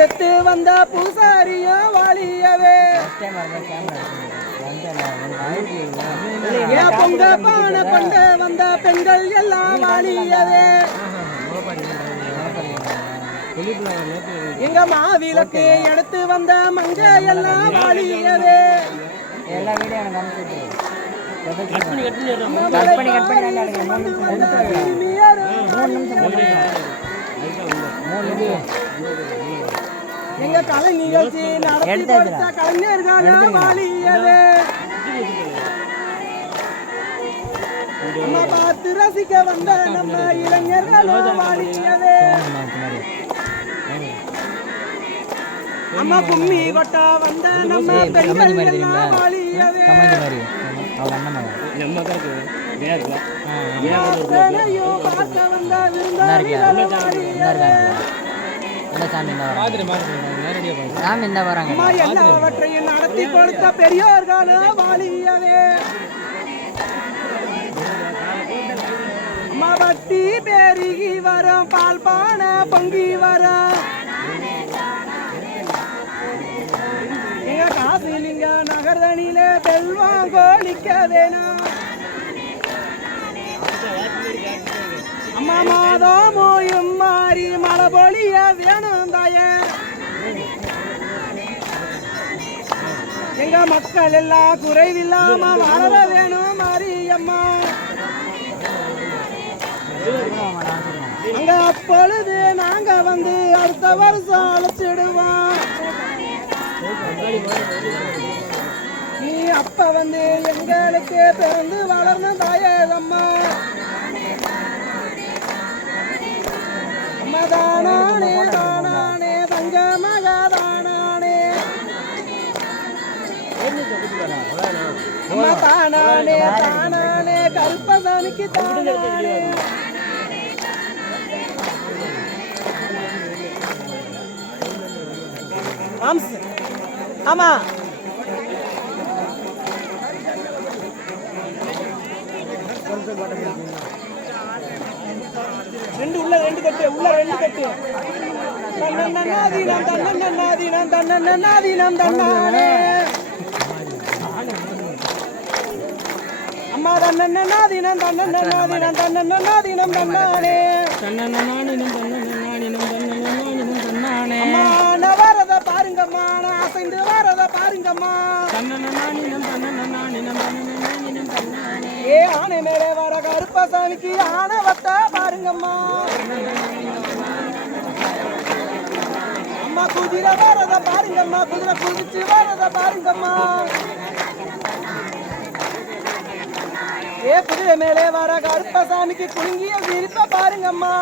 எடுத்து வந்த பூசாரியும் வாழியவே பொங்க பானை கொண்டு வந்த பெண்கள் எல்லாம் வாழியவே எங்க மாவிளக்கு எடுத்து வந்த மங்க எல்லாம் வாழியவே எங்க கலை நிகழ்ச்சி நடத்தி கொடுத்த கலைஞர்கள் வாழியவே பார்த்து ரசிக்க வந்த நம்ம இளைஞர்களும் வாழியவே அம்மா கும்மி கொட்டா வந்த நம்ம பெண்கள் எல்லாம் வாழியவே பார்க்க வந்த விருந்தாளிகளும் வாழியவே எல்லாவற்றையும் நடத்தி கொடுத்த பெரியோர்களும் வாழியவே வட்டி பெருகி வரும் பால் பானை பொங்கி வரும் எங்க காசு நீங்க நகர்தனில செல்வம் கோலிக்க வேணும் அம்மா மாதம் மோயும் மாறி மழை பொழிய வேணும் தாய எங்க மக்கள் எல்லாம் குறைவில்லாம வாழ வேணும் மாரியம்மா அங்க அப்பொழுது நாங்க வந்து அடுத்த வருஷம் அழைச்சிடுவோம் நீ அப்ப வந்து எங்களுக்கு பிறந்து வளர்ந்த தாயம்மா அம்மா தானானே தானானே தங்க மகதானே அம்மா தானானே தானானே கல்பசாமிக்கு தானானே ஆமா ரெண்டு கட்டு உள்ள ரெண்டு கட்டு தன்னன்னாதீனம் தன்னன்னாதீனம் தன்னன்னாதீனம் தன்னானே அம்மா தன்னன்னாதீனம் தன்னன்னாதீனம் தன்னன்னாதீனம் தன்னானே தன்னன்னாதீனம் தன்னன்னாதீனம் தன்னன்னாதீனம் தன்னானே அம்மா நவரத பாருங்கம்மா நான் அசைந்து வரத பாருங்கம்மா தன்னன்னாதீனம் தன்னன்னாதீனம் தன்னன்னாதீனம் தன்னானே ஏ ஆனை மேலே வர கருப்பசாமிக்கு ஆனவத்த பாருங்கம்மா அம்மா குதிரை வரத பாருங்கம்மா குதிரை குதிச்சு வரத பாருங்கம்மா ஏ குதிரை மேலே வர கருப்பசாமிக்கு குலுங்கிய விரிப்ப பாருங்கம்மா